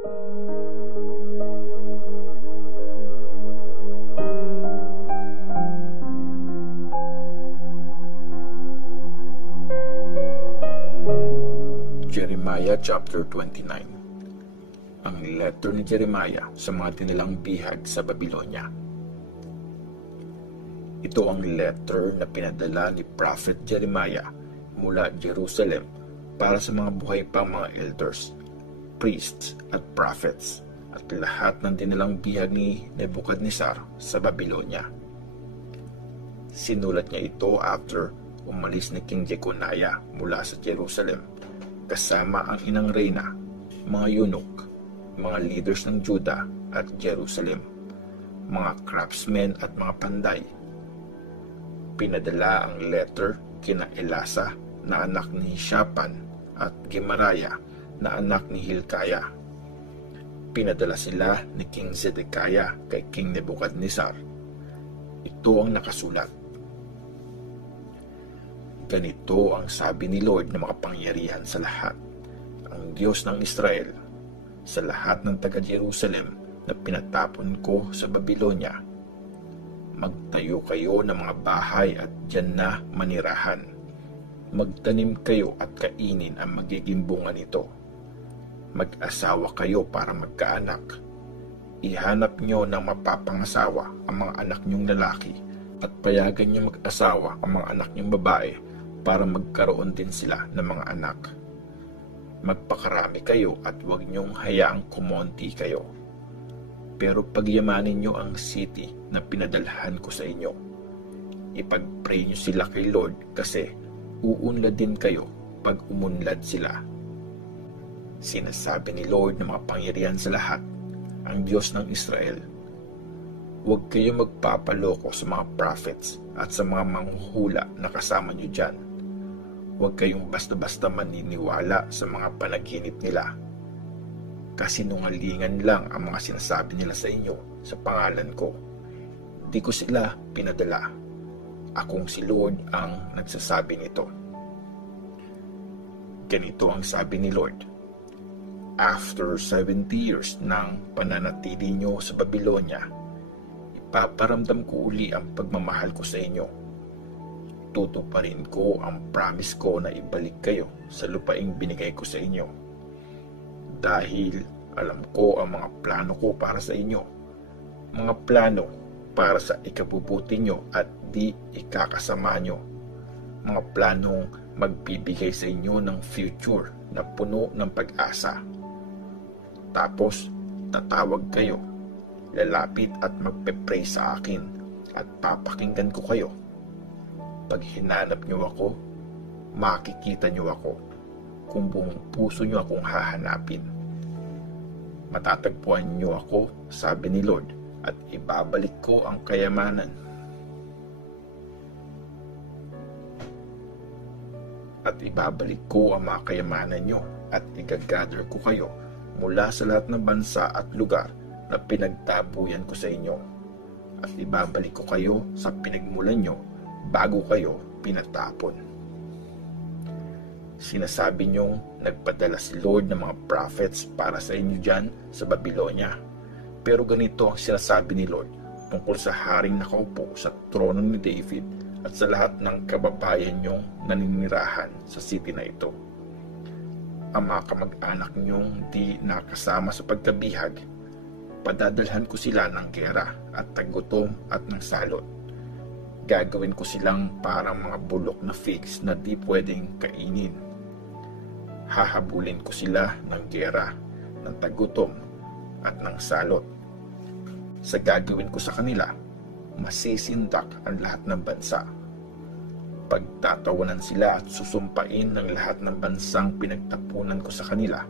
Jeremiah chapter 29. Ang letter ni Jeremiah sa mga dinalang bihag sa Babylonia. Ito ang letter na pinadala ni Prophet Jeremiah mula Jerusalem para sa mga buhay pang mga elders, priests at prophets at lahat ng dinalang bihag ni Nebuchadnezzar sa Babylonia. Sinulat niya ito after umalis ni King Jeconiah mula sa Jerusalem kasama ang inang reyna, mga eunuch, mga leaders ng Juda at Jerusalem, mga craftsmen at mga panday. Pinadala ang letter kina Elasa na anak ni Shaphan at Gemaraya na anak ni Hilkiah. Pinadala sila ni King Zedekiah kay King Nebuchadnezzar. Ito ang nakasulat. Ganito ang sabi ni Lord na makapangyarihan sa lahat, ang Diyos ng Israel, sa lahat ng taga-Jerusalem na pinatapon ko sa Babylonia. Magtayo kayo ng mga bahay at diyan na manirahan. Magtanim kayo at kainin ang magiging bunga nito. Mag-asawa kayo para magkaanak. Ihanap nyo ng mapapangasawa ang mga anak nyong lalaki at payagan nyo mag-asawa ang mga anak nyong babae para magkaroon din sila ng mga anak. Magpakarami kayo at huwag niyong hayaang kumonti kayo. Pero pagyamanin niyo ang city na pinadalhan ko sa inyo. Ipag-pray niyo sila kay Lord kasi uunlad din kayo pag umunlad sila. Sinasabi ni Lord na makapangyarihan sa lahat, ang Diyos ng Israel. Huwag kayo magpapaloko sa mga prophets at sa mga manghuhula na kasama niyo dyan. Huwag kayong basta-basta maniniwala sa mga panaginip nila. Kasinungalingan lang ang mga sinasabi nila sa inyo sa pangalan ko. Di ko sila pinadala. Akong si Lord ang nagsasabi nito. Ganito ang sabi ni Lord. After 70 years ng pananatili nyo sa Babylonia, ipaparamdam ko uli ang pagmamahal ko sa inyo. Tutuparin ko ang promise ko na ibalik kayo sa lupaing binigay ko sa inyo. Dahil alam ko ang mga plano ko para sa inyo. Mga plano para sa ikabubuti nyo at di ikakasama nyo. Mga planong magbibigay sa inyo ng future na puno ng pag-asa. Tapos, tatawag kayo, lalapit at magpe-pray sa akin at papakinggan ko kayo. Pag hinanap niyo ako, makikita niyo ako kung buong puso niyo akong hahanapin. Matatagpuan niyo ako, sabi ni Lord, at ibabalik ko ang kayamanan. At ibabalik ko ang mga kayamanan niyo at igagather ko kayo mula sa lahat ng bansa at lugar na pinagtabuyan ko sa inyo. At ibabalik ko kayo sa pinagmulan niyo bago kayo pinatapon. Sinasabi niyong nagpadala si Lord ng mga prophets para sa inyo dyan sa Babylonia. Pero ganito ang sinasabi ni Lord tungkol sa haring nakaupo sa trono ni David at sa lahat ng kababayan niyong naninirahan sa city na ito. Ang mga kamag-anak niyong di nakasama sa pagkabihag, padadalhan ko sila ng gera at tagutom at ng salot. Gagawin ko silang parang mga bulok na figs na di pwedeng kainin. Hahabulin ko sila ng gera, ng tagutom, at ng salot. Sa gagawin ko sa kanila, masisindak ang lahat ng bansa. Pagtatawanan sila at susumpain ng lahat ng bansang pinagtapunan ko sa kanila.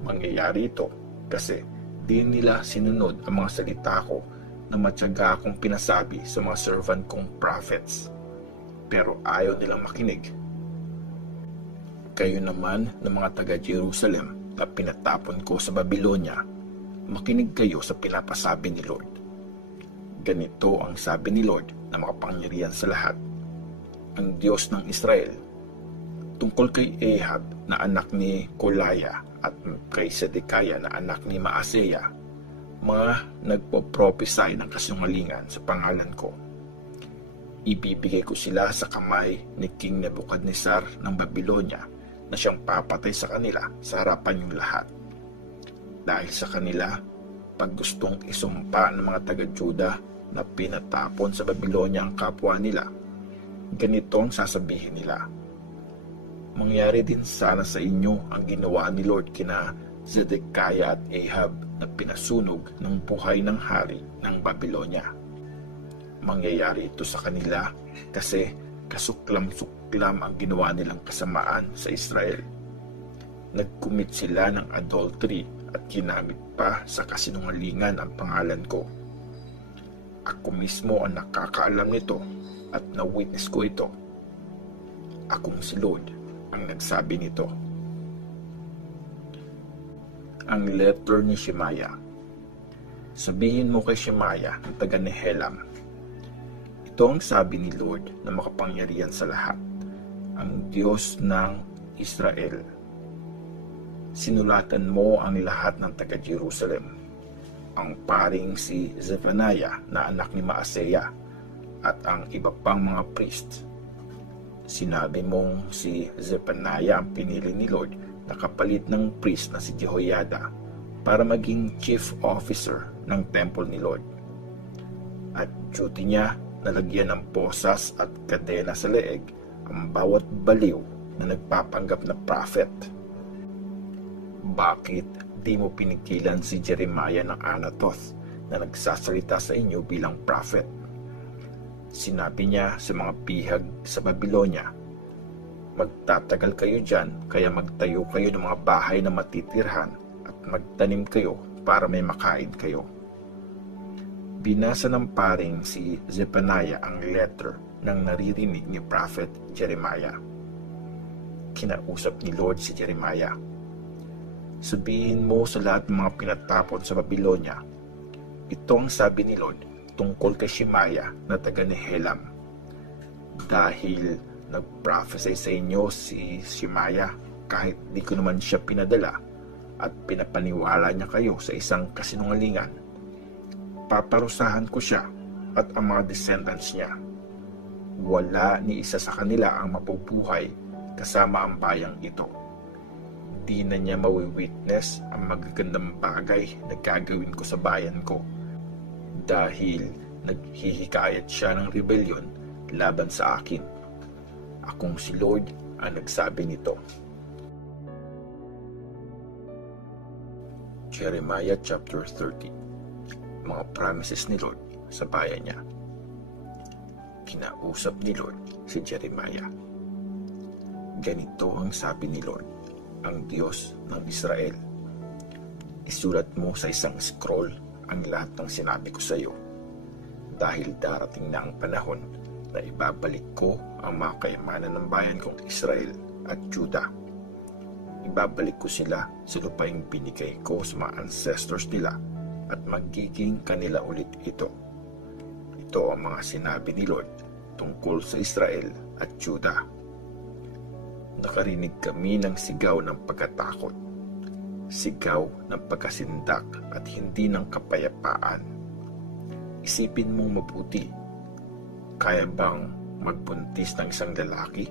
Mangyayari ito kasi di nila sinunod ang mga salita ko na matyaga akong pinasabi sa mga servant kong prophets, pero ayaw nilang makinig. Kayo naman ng mga taga-Jerusalem na pinatapon ko sa Babylonia, makinig kayo sa pinapasabi ni Lord. Ganito ang sabi ni Lord na makapangyarihan sa lahat, ang Diyos ng Israel, tungkol kay Ahab na anak ni Kolaya at kay Sedekaya na anak ni Maaseya, mga nagpo-prophesy ng kasinungalingan sa pangalan ko. Ibibigay ko sila sa kamay ni King Nebuchadnezzar ng Babylonia na siyang papatay sa kanila sa harapan yung lahat. Dahil sa kanila, pag gustong isumpa ng mga taga-Juda na pinatapon sa Babylonia ang kapwa nila, ganito ang sasabihin nila: mangyari din sana sa inyo ang ginawa ni Lord kina Zedekiah at Ahab na pinasunog ng buhay ng hari ng Babylonia. Mangyayari ito sa kanila kasi kasuklam-suklam ang ginawa nilang kasamaan sa Israel. Nagkumit sila ng adultery at ginamit pa sa kasinungalingan ang pangalan ko. Ako mismo ang nakakaalam nito at na-witness ko ito. Akong si Lord ang nagsabi nito. Ang letter ni Shemaya. Sabihin mo kay Shemaya ng taga Nehelam, ito ang sabi ni Lord na makapangyarihan sa lahat, ang Diyos ng Israel. Sinulatan mo ang lahat ng taga Jerusalem, ang paring si Zephaniah na anak ni Maaseya at ang iba pang mga priest. Sinabi mong si Zephaniah ang pinili ni Lord na kapalit ng priest na si Jehoiada para maging chief officer ng temple ni Lord. At duty niya na lagyan ng posas at kadena sa leeg ang bawat baliw na nagpapanggap na prophet. Bakit di mo pinigilan si Jeremiah ng Anathoth na nagsasalita sa inyo bilang prophet? Sinabi niya sa mga bihag sa Babylonia, magtatagal kayo dyan, kaya magtayo kayo ng mga bahay na matitirhan at magtanim kayo para may makain kayo. Binasa ng paring si Zephaniah ang letter ng naririnig ni Prophet Jeremiah. Kinausap ni Lord si Jeremiah. Sabihin mo sa lahat ng mga pinatapon sa Babylonia, ito ang sabi ni Lord tungkol kay Shemaya na taga Nehelam. Dahil nag-prophesy sa inyo si Shemaya kahit di ko naman siya pinadala at pinapaniwala niya kayo sa isang kasinungalingan, paparusahan ko siya at ang mga descendants niya. Wala ni isa sa kanila ang mabubuhay kasama ang bayang ito. Di na niya mawi-witness ang magagandang bagay na gagawin ko sa bayan ko dahil naghihikayat siya ng rebellion laban sa akin. Akong si Lord ang nagsabi nito. Jeremiah chapter 30. Mga promises ni Lord sa bayan niya. Kinausap ni Lord si Jeremiah. Ganito ang sabi ni Lord, ang Diyos ng Israel. Isulat mo sa isang scroll ang lahat ng sinabi ko sa iyo, dahil darating na ang panahon na ibabalik ko ang mga kayamanan ng bayan kong Israel at Juda. Ibabalik ko sila sa lupaing binigay ko sa mga ancestors nila at magiging kanila ulit ito. Ito ang mga sinabi ni Lord tungkol sa Israel at Juda. Nakarinig kami ng sigaw ng pagkatakot, sigaw ng pagkasindak at hindi ng kapayapaan. Isipin mo mabuti, kaya bang magbuntis ng isang lalaki?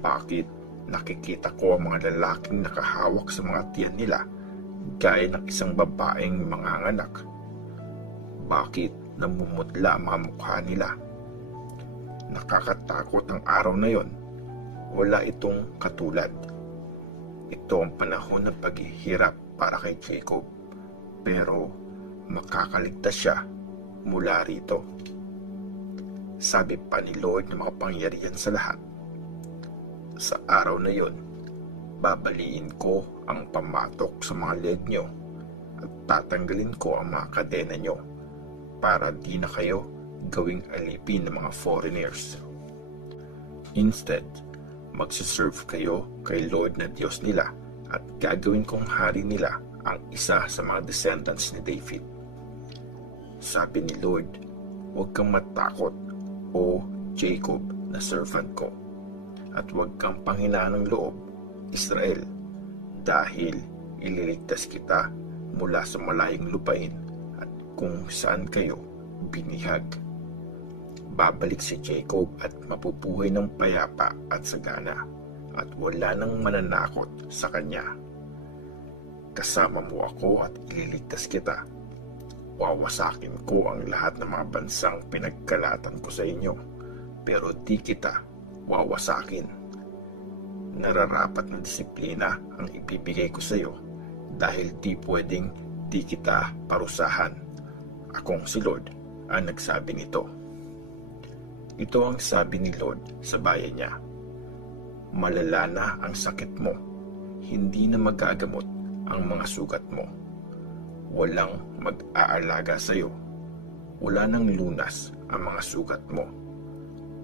Bakit nakikita ko ang mga lalaking nakahawak sa mga tiyan nila gaya ng isang babaeng manganganak? Bakit namumutla ang mga mukha nila? Nakakatakot ang araw na yon. Wala itong katulad. Ito ang panahon ng paghihirap para kay Jacob, pero makakaligtas siya mula rito. Sabi pa ni Lord na makapangyarihan sa lahat, sa araw na yon, babaliin ko ang pamatok sa mga leg nyo at tatanggalin ko ang mga kadena nyo para di na kayo gawing alipin ng mga foreigners. Instead, magsiserve kayo kay Lord na Diyos nila at gagawin kong hari nila ang isa sa mga descendants ni David. Sabi ni Lord, huwag kang matakot, O Jacob na servant ko, at huwag kang panghinaan ng loob, Israel, dahil ililigtas kita mula sa malayong lupain at kung saan kayo binihag. Babalik si Jacob at mapupuhay ng payapa at sagana at wala nang mananakot sa kanya. Kasama mo ako at ililigtas kita. Wawasakin ko ang lahat ng mga bansang pinagkalatan ko sa inyo, pero di kita wawasakin. Nararapat na disiplina ang ibibigay ko sa iyo dahil di pwedeng di kita parusahan. Akong si Lord ang nagsabi nito. Ito ang sabi ni Lord sa bayan niya. Malala na ang sakit mo, hindi na magagamot ang mga sugat mo. Walang mag-aalaga sa iyo. Wala nang lunas ang mga sugat mo.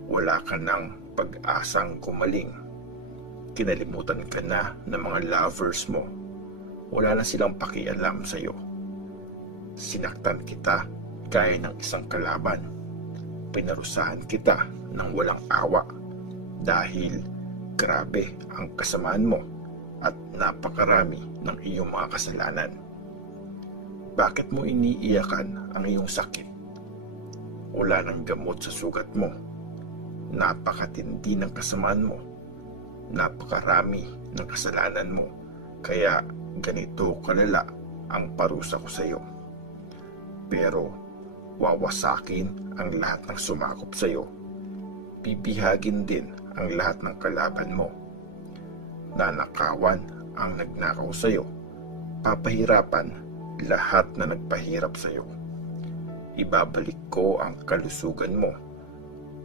Wala ka nang pag-asang gumaling. Kinalimutan ka na ng mga lovers mo. Wala na silang pakialam sa iyo. Sinaktan kita gaya ng isang kalaban. Pinarusahan kita ng walang awa dahil grabe ang kasamaan mo at napakarami ng iyong mga kasalanan. Bakit mo iniiyakan ang iyong sakit? Wala nang gamot sa sugat mo. Napakatindi ng kasamaan mo. Napakarami ng kasalanan mo. Kaya ganito kalala ang parusa ko sa iyo. Pero wawasakin ang lahat ng sumakop sa iyo. Bibihagin din ang lahat ng kalaban mo. Nanakawan ang nagnakaw sa iyo. Papahirapan lahat na nagpahirap sa iyo. Ibabalik ko ang kalusugan mo.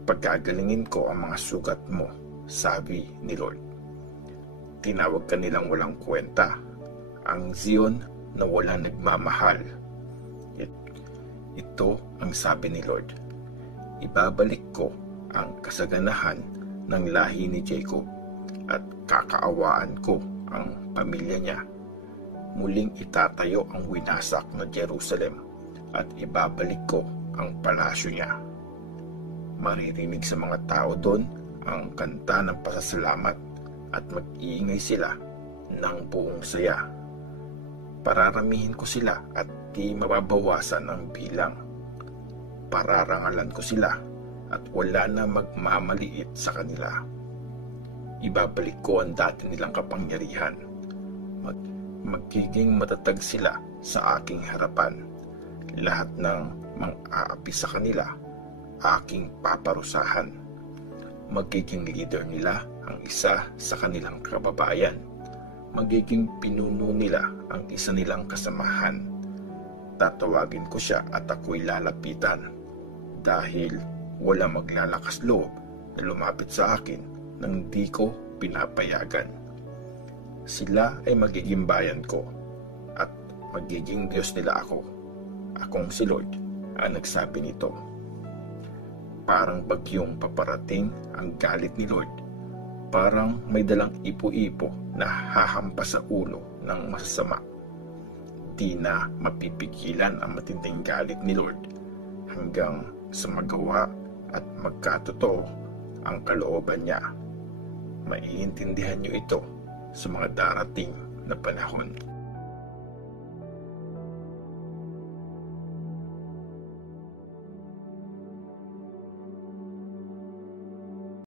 Pagagalingin ko ang mga sugat mo, sabi ni Lord. Tinawag ka nilang walang kwenta, ang Zion na walang nagmamahal. Ito ang sabi ni Lord. Ibabalik ko ang kasaganahan ng lahi ni Jacob at kakaawaan ko ang pamilya niya. Muling itatayo ang winasak na Jerusalem at ibabalik ko ang palasyo niya. Maririnig sa mga tao doon ang kanta ng pasasalamat at mag-iingay sila ng buong saya. Pararamihin ko sila at di mababawasan ang bilang. Pararangalan ko sila at wala na magmamaliit sa kanila. Ibabalik ko ang dati nilang kapangyarihan. Magiging matatag sila sa aking harapan. Lahat ng mang-aapi sa kanila, aking paparusahan. Magiging leader nila ang isa sa kanilang kababayan. Magiging pinuno nila ang isa nilang kasamahan. Tatawagin ko siya at ako'y lalapitan dahil wala maglalakas loob na lumapit sa akin nang di ko pinapayagan. Sila ay magiging bayan ko at magiging Diyos nila ako. Akong si Lord ang nagsabi nito. Parang bagyong paparating ang galit ni Lord. Parang may dalang ipo-ipo na hahampas sa ulo ng masasama. Di na mapipigilan ang matinding galit ni Lord hanggang sa magawa at magkatotoo ang kalooban niya. Maiintindihan niyo ito sa mga darating na panahon.